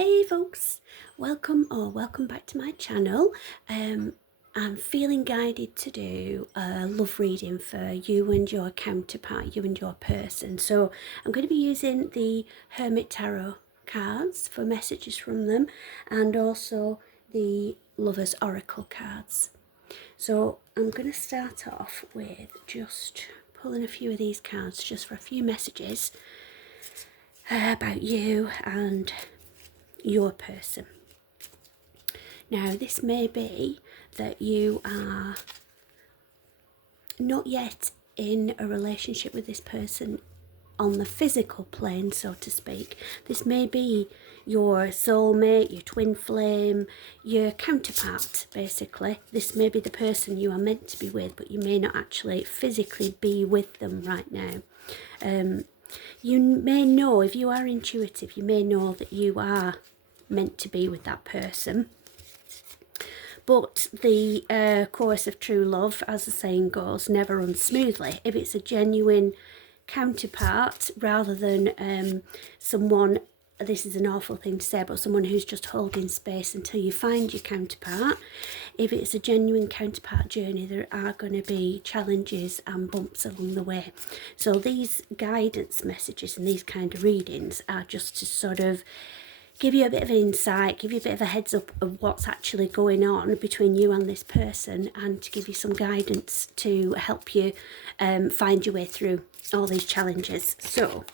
Hey folks, welcome back to my channel. I'm feeling guided to do a love reading for you and your counterpart, you and your person. So I'm going to be using the Hermit Tarot cards for messages from them, and also the Lover's Oracle cards. So I'm going to start off with just pulling a few of these cards just for a few messages about you and your person. Now, this may be that you are not yet in a relationship with this person on the physical plane, so to speak. This may be your soulmate, your twin flame, your counterpart, basically. This may be the person you are meant to be with, but you may not actually physically be with them right now. You may know, if you are intuitive, you may know that you are meant to be with that person. But the course of true love, as the saying goes, never runs smoothly. If it's a genuine counterpart rather than someone, this is an awful thing to say, but someone who's just holding space until you find your counterpart. If it's a genuine counterpart journey, there are going to be challenges and bumps along the way. So these guidance messages and these kind of readings are just to sort of give you a bit of an insight, give you a bit of a heads up of what's actually going on between you and this person, and to give you some guidance to help you find your way through all these challenges. So,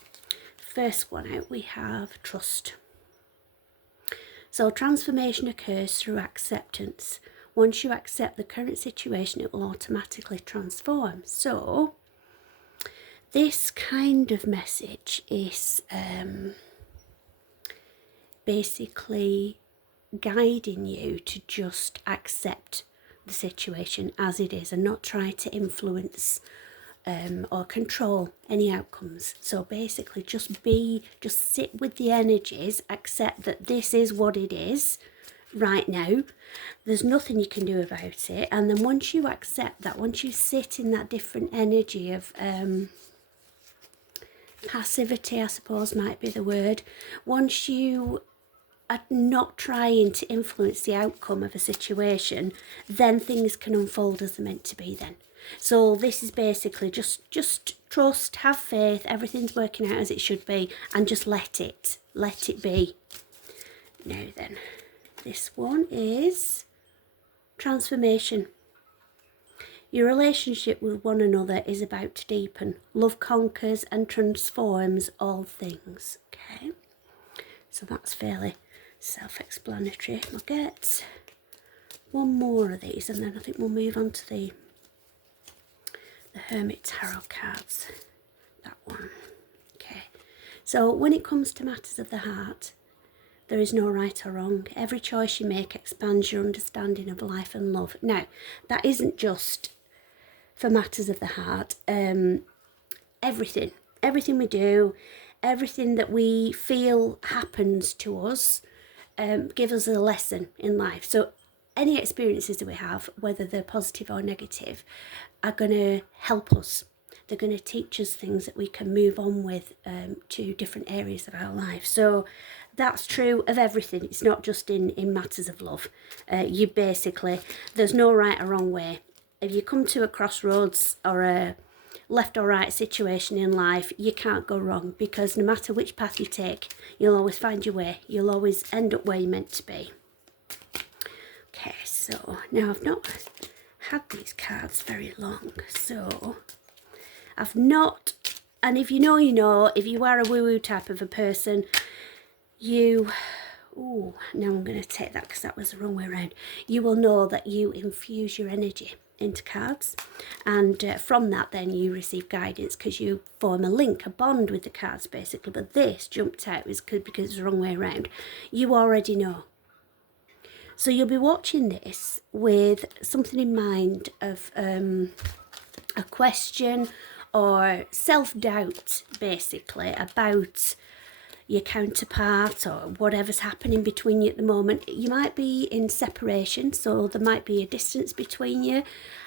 first one out, we have trust. So, transformation occurs through acceptance. Once you accept the current situation, it will automatically transform. So, this kind of message is basically guiding you to just accept the situation as it is and not try to influence or control any outcomes. So basically just sit with the energies, accept that this is what it is right now. There's nothing you can do about it. And then once you accept that, once you sit in that different energy of passivity, I suppose might be the word, once you are not trying to influence the outcome of a situation, then things can unfold as they're meant to be then. So this is basically just trust, have faith, everything's working out as it should be, and just let it be. Now then, this one is transformation. Your relationship with one another is about to deepen. Love conquers and transforms all things. Okay, so that's fairly self-explanatory. We'll get one more of these and then I think we'll move on to the Hermit Tarot cards. That one. Okay, so when it comes to matters of the heart, there is no right or wrong. Every choice you make expands your understanding of life and love. Now, that isn't just for matters of the heart. Everything we do, everything that we feel happens to us, give us a lesson in life. So any experiences that we have, whether they're positive or negative, are going to help us. They're going to teach us things that we can move on with to different areas of our life. So that's true of everything. It's not just in matters of love. You basically, there's no right or wrong way. If you come to a crossroads or a left or right situation in life, you can't go wrong, because no matter which path you take, you'll always find your way. You'll always end up where you're meant to be. Okay, so now I've not had these cards very long, so I've not, and if you know, you know, if you are a woo-woo type of a person, now I'm going to take that because that was the wrong way around. You will know that you infuse your energy into cards, and from that then you receive guidance because you form a link, a bond with the cards basically. But this jumped out because it's the wrong way around. You already know. So you'll be watching this with something in mind of a question or self-doubt basically about your counterpart or whatever's happening between you at the moment. You might be in separation, so there might be a distance between you,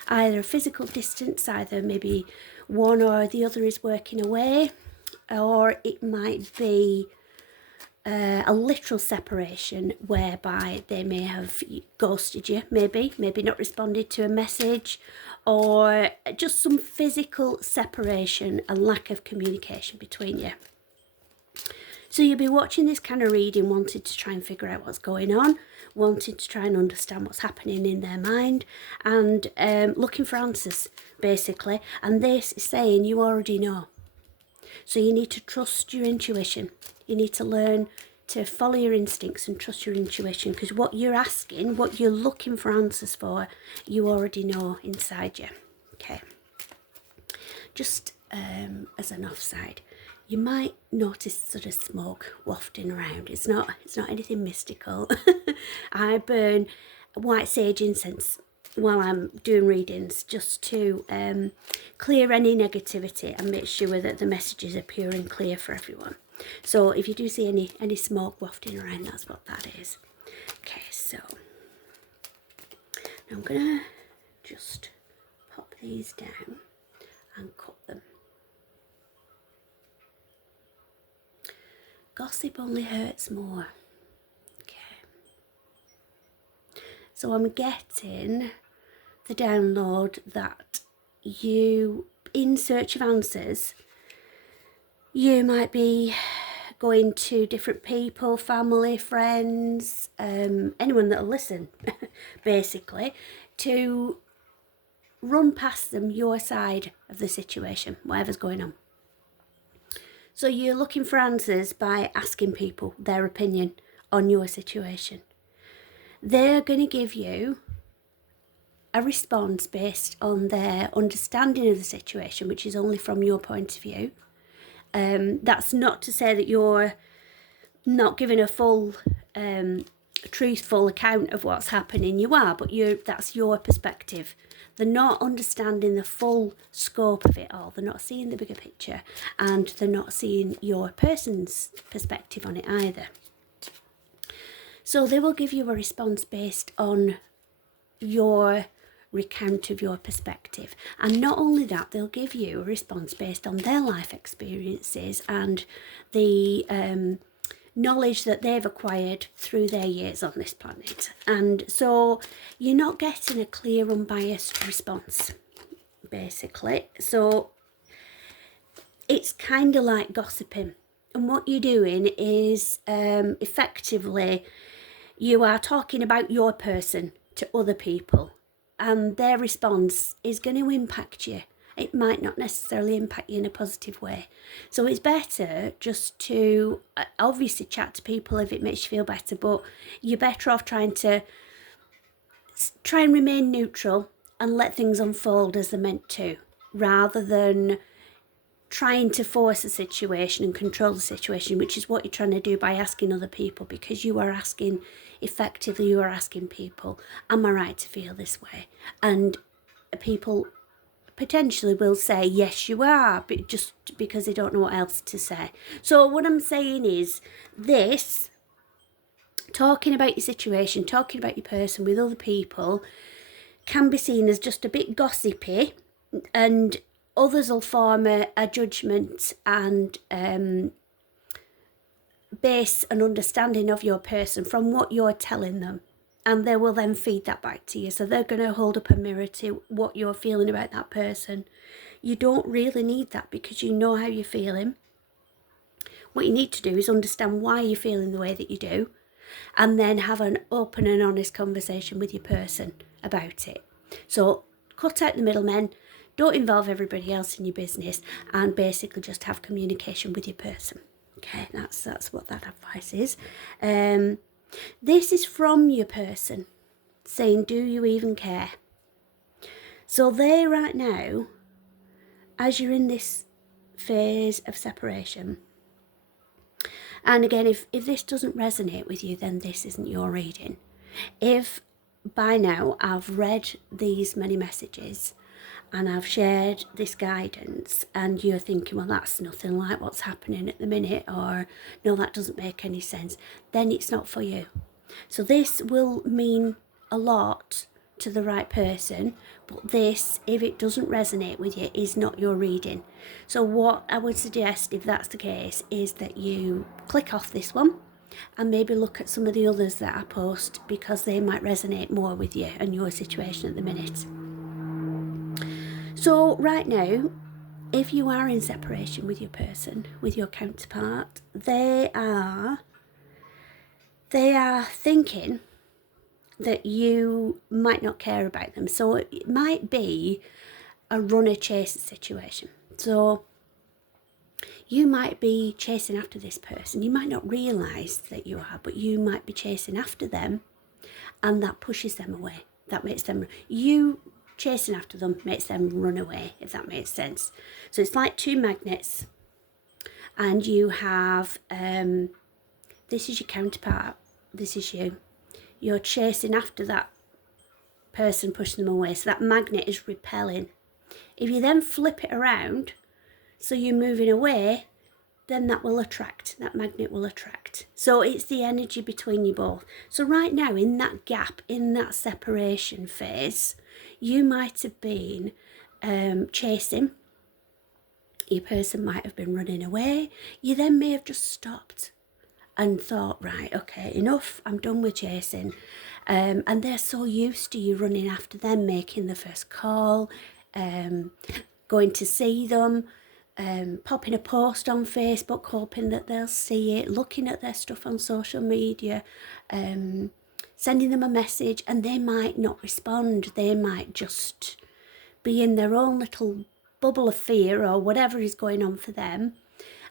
either a physical distance, either maybe one or the other is working away, or it might be a literal separation whereby they may have ghosted you, maybe not responded to a message, or just some physical separation and lack of communication between you. So you'll be watching this kind of reading, wanting to try and figure out what's going on, wanting to try and understand what's happening in their mind, and looking for answers, basically. And this is saying you already know. So you need to trust your intuition. You need to learn to follow your instincts and trust your intuition, because what you're asking, what you're looking for answers for, you already know inside you. Okay. Just as an offside, you might notice sort of smoke wafting around. It's not anything mystical. I burn white sage incense while I'm doing readings, just to clear any negativity and make sure that the messages are pure and clear for everyone. So if you do see any smoke wafting around, that's what that is. Okay, so now I'm gonna just pop these down and cut them. Gossip only hurts more. Okay. So I'm getting the download that you, in search of answers, you might be going to different people, family, friends, anyone that'll listen, basically, to run past them your side of the situation, whatever's going on. So you're looking for answers by asking people their opinion on your situation. They're going to give you a response based on their understanding of the situation, which is only from your point of view. That's not to say that you're not giving a full, truthful account of what's happening. You are, but that's your perspective. They're not understanding the full scope of it all. They're not seeing the bigger picture, and they're not seeing your person's perspective on it either. So they will give you a response based on your recount of your perspective. And not only that, they'll give you a response based on their life experiences and the knowledge that they've acquired through their years on this planet. And so you're not getting a clear, unbiased response, basically. So it's kind of like gossiping. And what you're doing is effectively you are talking about your person to other people, and their response is going to impact you. It might not necessarily impact you in a positive way. So it's better just to obviously chat to people if it makes you feel better, but you're better off trying and remain neutral and let things unfold as they're meant to, rather than trying to force a situation and control the situation, which is what you're trying to do by asking other people, because you are asking people, am I right to feel this way? And people potentially will say, yes, you are, but just because they don't know what else to say. So what I'm saying is this, talking about your situation, talking about your person with other people, can be seen as just a bit gossipy, and others will form a judgment and base an understanding of your person from what you're telling them, and they will then feed that back to you. So they're going to hold up a mirror to what you're feeling about that person. You don't really need that, because you know how you're feeling. What you need to do is understand why you're feeling the way that you do, and then have an open and honest conversation with your person about it. So cut out the middlemen, don't involve everybody else in your business, and basically just have communication with your person. Okay, that's what that advice is. This is from your person saying, do you even care? So they right now, as you're in this phase of separation, and again, if this doesn't resonate with you, then this isn't your reading. If by now I've read these many messages and I've shared this guidance, and you're thinking, well, that's nothing like what's happening at the minute, or no, that doesn't make any sense, then it's not for you. So this will mean a lot to the right person, but this, if it doesn't resonate with you, is not your reading. So what I would suggest, if that's the case, is that you click off this one, and maybe look at some of the others that I post, because they might resonate more with you and your situation at the minute. So right now, if you are in separation with your person, with your counterpart, they are thinking that you might not care about them. So it might be a runner chaser situation. So you might be chasing after this person. You might not realise that you are, but you might be chasing after them, and that pushes them away. That makes them, you chasing after them makes them run away, if that makes sense. So it's like two magnets, and you have, this is your counterpart, this is you. You're chasing after that person, pushing them away. So that magnet is repelling. If you then flip it around, so you're moving away, then that will attract, that magnet will attract. So it's the energy between you both. So right now, in that gap, in that separation phase, you might have been chasing. Your person might have been running away. You then may have just stopped and thought, right, okay, enough, I'm done with chasing. And they're so used to you running after them, making the first call, going to see them, popping a post on Facebook, hoping that they'll see it, looking at their stuff on social media, sending them a message, and they might not respond. They might just be in their own little bubble of fear or whatever is going on for them.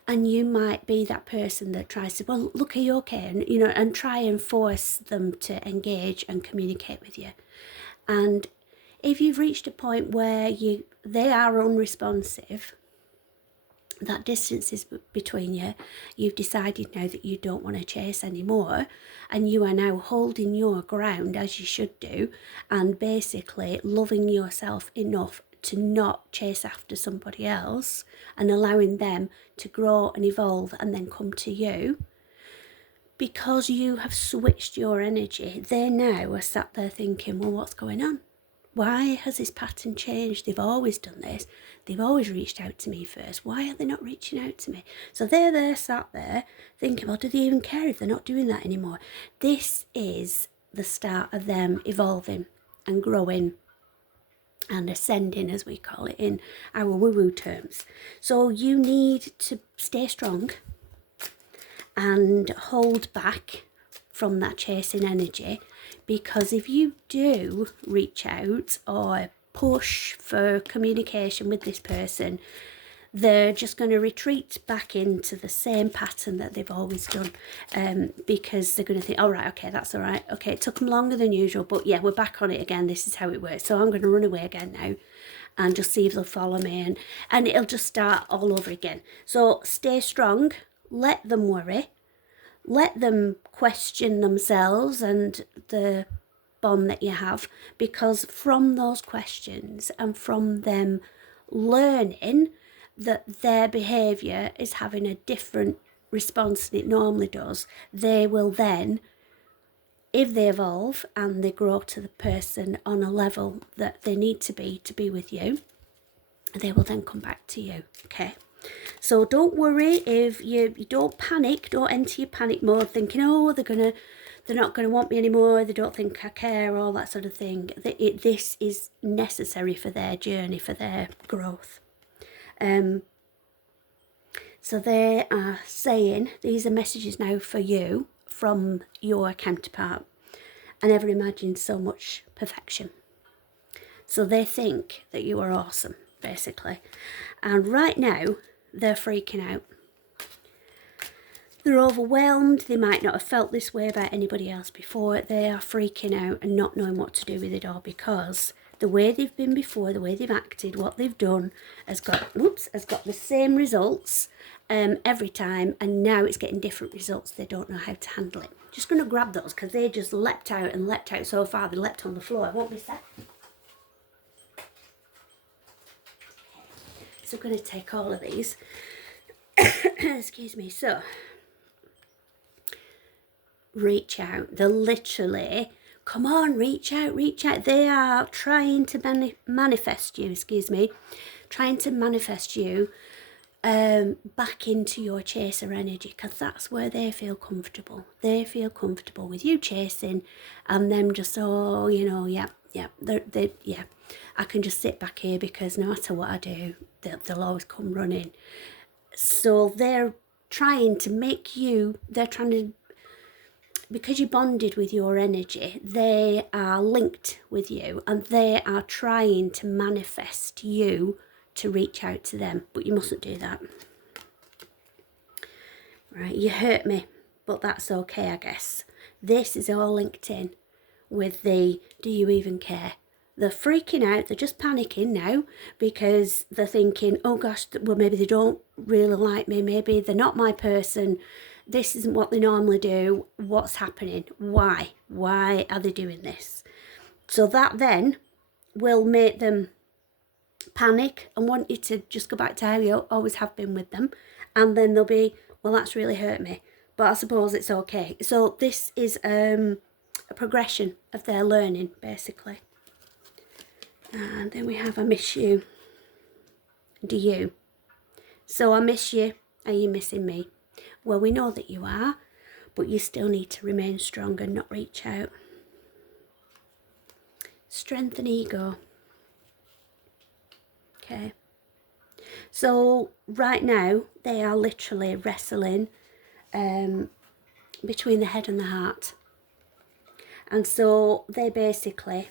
And you might be that person that tries to, well, look, are you okay? And, you know, and try and force them to engage and communicate with you. And if you've reached a point where they are unresponsive, that distance is between you, you've decided now that you don't want to chase anymore, and you are now holding your ground as you should do, and basically loving yourself enough to not chase after somebody else and allowing them to grow and evolve and then come to you. Because you have switched your energy, they now are sat there thinking, well, what's going on? Why has this pattern changed? They've always done this. They've always reached out to me first. Why are they not reaching out to me? So they're there, sat there, thinking, well, do they even care if they're not doing that anymore? This is the start of them evolving and growing and ascending, as we call it in our woo-woo terms. So you need to stay strong and hold back from that chasing energy, because if you do reach out or push for communication with this person, they're just going to retreat back into the same pattern that they've always done, because they're going to think, all right, okay, that's all right. Okay, it took them longer than usual, but yeah, we're back on it again. This is how it works. So I'm going to run away again now and just see if they'll follow me, and it'll just start all over again. So stay strong, let them worry, let them question themselves and the bond that you have, because from those questions and from them learning that their behaviour is having a different response than it normally does, they will then, if they evolve and they grow to the person on a level that they need to be with you, they will then come back to you, okay? So don't worry if you don't panic, don't enter your panic mode thinking, oh, they're not going to want me anymore, they don't think I care, all that sort of thing. This is necessary for their journey, for their growth. So they are saying, these are messages now for you from your counterpart. I never imagined so much perfection. So they think that you are awesome, basically. And right now, they're freaking out. They're overwhelmed. They might not have felt this way about anybody else before. They are freaking out and not knowing what to do with it all, because the way they've been before, the way they've acted, what they've done has got the same results every time, and now it's getting different results. They don't know how to handle it. Just going to grab those because they just leapt out so far. They leapt on the floor. It won't be sad. So I'm going to take all of these. Excuse me. So reach out. They're literally, come on, reach out, reach out. They are trying to manifest you, trying to manifest you back into your chaser energy, because that's where they feel comfortable. They feel comfortable with you chasing and them just, oh, you know, yeah, yeah, I can just sit back here because no matter what I do, they'll always come running. So they're trying to make you, they're trying to, because you bonded with your energy, they are linked with you and they are trying to manifest you to reach out to them, but you mustn't do that. Right, you hurt me, but that's okay, I guess. This is all linked in with the do you even care? They're freaking out, they're just panicking now because they're thinking, oh gosh, well, maybe they don't really like me, maybe they're not my person, this isn't what they normally do, what's happening? Why are they doing this? So that then will make them panic and want you to just go back to how you always have been with them, and then they'll be, well, that's really hurt me, but I suppose it's okay. So this is a progression of their learning, basically. And then we have I miss you. Do you? So I miss you. Are you missing me? Well, we know that you are, but you still need to remain strong and not reach out. Strength and ego. Okay. So right now they are literally wrestling between the head and the heart. And so they basically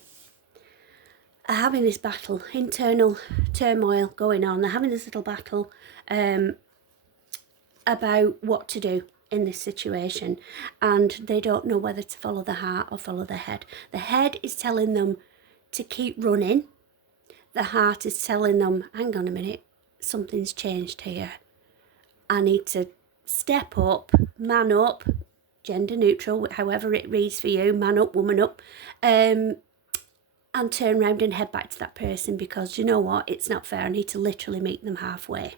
are having this battle, internal turmoil going on. They're having this little battle about what to do in this situation, and they don't know whether to follow the heart or follow the head. The head is telling them to keep running. The heart is telling them, hang on a minute, something's changed here. I need to step up, man up, gender neutral, however it reads for you, man up, woman up, and turn around and head back to that person, because you know what, it's not fair. I need to literally meet them halfway.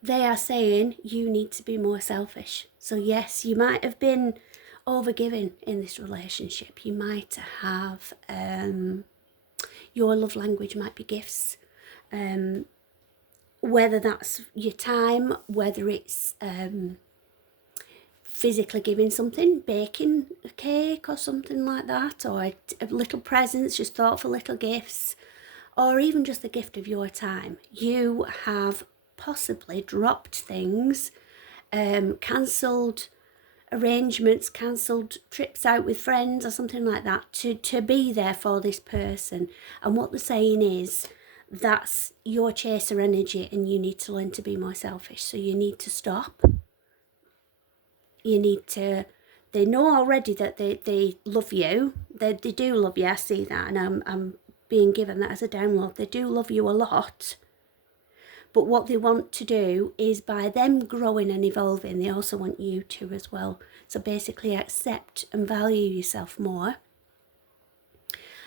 They are saying you need to be more selfish. So yes, you might have been overgiving in this relationship. You might have, your love language might be gifts. Whether that's your time, whether it's physically giving something, baking a cake or something like that, or a little presents, just thoughtful little gifts, or even just the gift of your time. You have possibly dropped things, cancelled arrangements, cancelled trips out with friends or something like that to be there for this person. And what they're saying is, that's your chaser energy and you need to learn to be more selfish. So you need to stop. You need to, they know already that they love you. They do love you, I see that, and I'm being given that as a download. They do love you a lot. But what they want to do is, by them growing and evolving, they also want you to as well. So basically accept and value yourself more.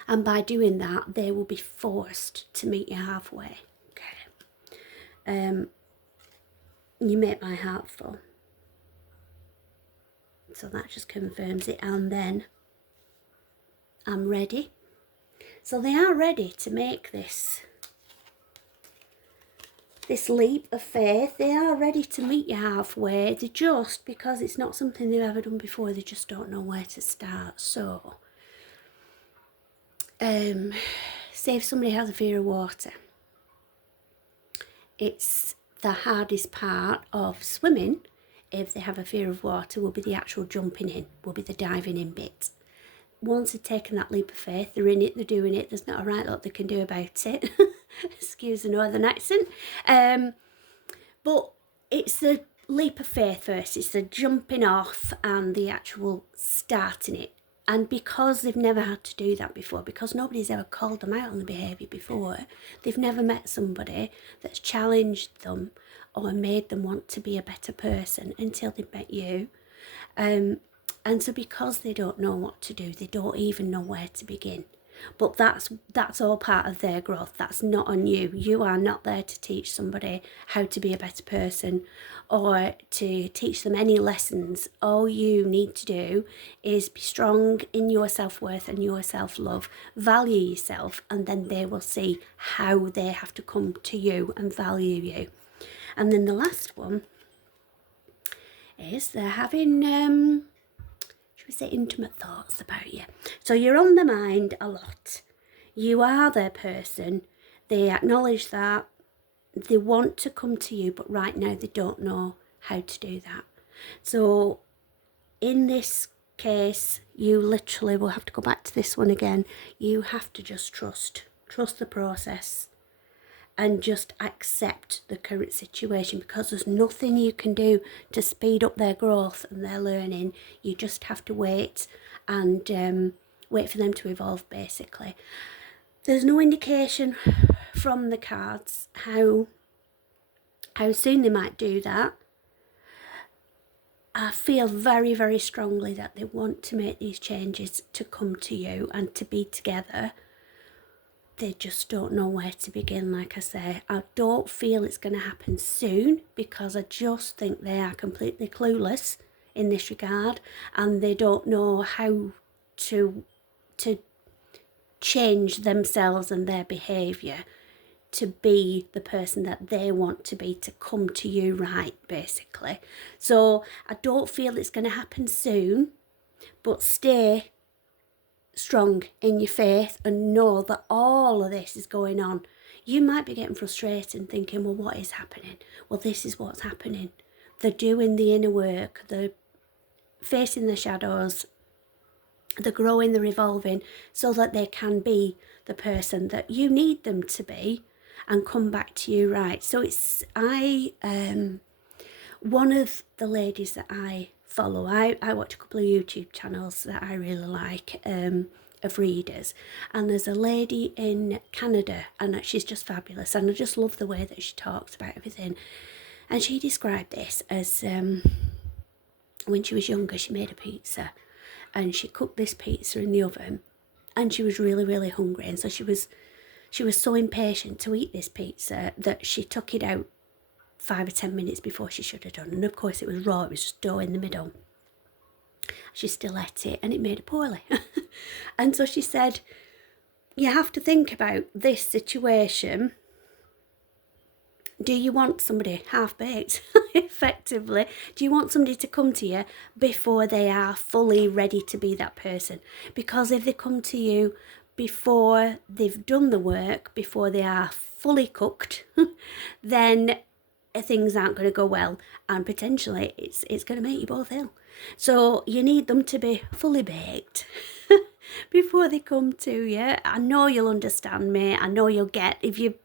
And by doing that, they will be forced to meet you halfway. Okay. You make my heart full. So that just confirms it. And then I'm ready. So they are ready to make this leap of faith. They are ready to meet you halfway. They just, because it's not something they've ever done before, they just don't know where to start. So say if somebody has a fear of water, it's the hardest part of swimming. If they have a fear of water, will be the actual jumping in, will be the diving in bit. Once they've taken that leap of faith, they're in it, they're doing it, there's not a right lot they can do about it. Excuse the northern accent. But it's the leap of faith first, it's the jumping off and the actual starting it. And because they've never had to do that before, because nobody's ever called them out on the behaviour before, they've never met somebody that's challenged them or made them want to be a better person until they've met you. And so because they don't know what to do, they don't even know where to begin. But that's all part of their growth. That's not on you. You are not there to teach somebody how to be a better person or to teach them any lessons. All you need to do is be strong in your self-worth and your self-love, value yourself, and then they will see how they have to come to you and value you. And then the last one is they're having should we say intimate thoughts about you. So you're on their mind a lot. You are their person. They acknowledge that. They want to come to you, but right now they don't know how to do that. So in this case, you literally will have to go back to this one again. You have to just trust the process and just accept the current situation, because there's nothing you can do to speed up their growth and their learning. You just have to wait and wait for them to evolve, basically. There's no indication from the cards how soon they might do that. I feel very, very strongly that they want to make these changes to come to you and to be together. They just don't know where to begin, like I say. I don't feel it's going to happen soon, because I just think they are completely clueless in this regard, and they don't know how to change themselves and their behaviour to be the person that they want to be, to come to you right, basically. So I don't feel it's going to happen soon, but stay strong in your faith and know that all of this is going on. You might be getting frustrated and thinking, well, what is happening? Well, this is what's happening. They're doing the inner work, they're facing the shadows, they're growing, they're evolving, so that they can be the person that you need them to be and come back to you right. So it's one of the ladies that I follow, I watch a couple of YouTube channels that I really like of readers, and there's a lady in Canada, and she's just fabulous, and I just love the way that she talks about everything. And she described this as when she was younger, she made a pizza, and she cooked this pizza in the oven, and she was really, really hungry, and so she was so impatient to eat this pizza that she took it out 5 or 10 minutes before she should have done. And of course it was raw, it was just dough in the middle. She still ate it, and it made her poorly. And so she said, you have to think about this situation. Do you want somebody half-baked, effectively? Do you want somebody to come to you before they are fully ready to be that person? Because if they come to you before they've done the work, before they are fully cooked, then things aren't going to go well, and potentially it's going to make you both ill. So you need them to be fully baked before they come to you. I know you'll understand me. I know you'll get, if you're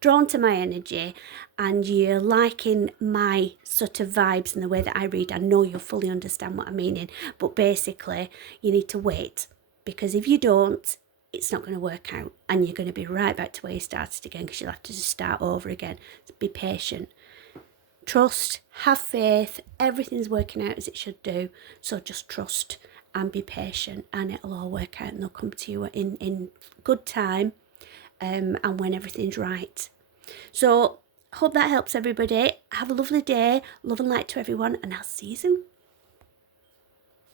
drawn to my energy and you're liking my sort of vibes and the way that I read, I know you'll fully understand what I'm meaning. But basically, you need to wait, because if you don't, it's not going to work out, and you're going to be right back to where you started again, because you'll have to just start over again. So be patient. Trust, have faith, everything's working out as it should do. So just trust and be patient, and it'll all work out, and they'll come to you in good time and when everything's right. So hope that helps everybody. Have a lovely day. Love and light to everyone, and I'll see you soon.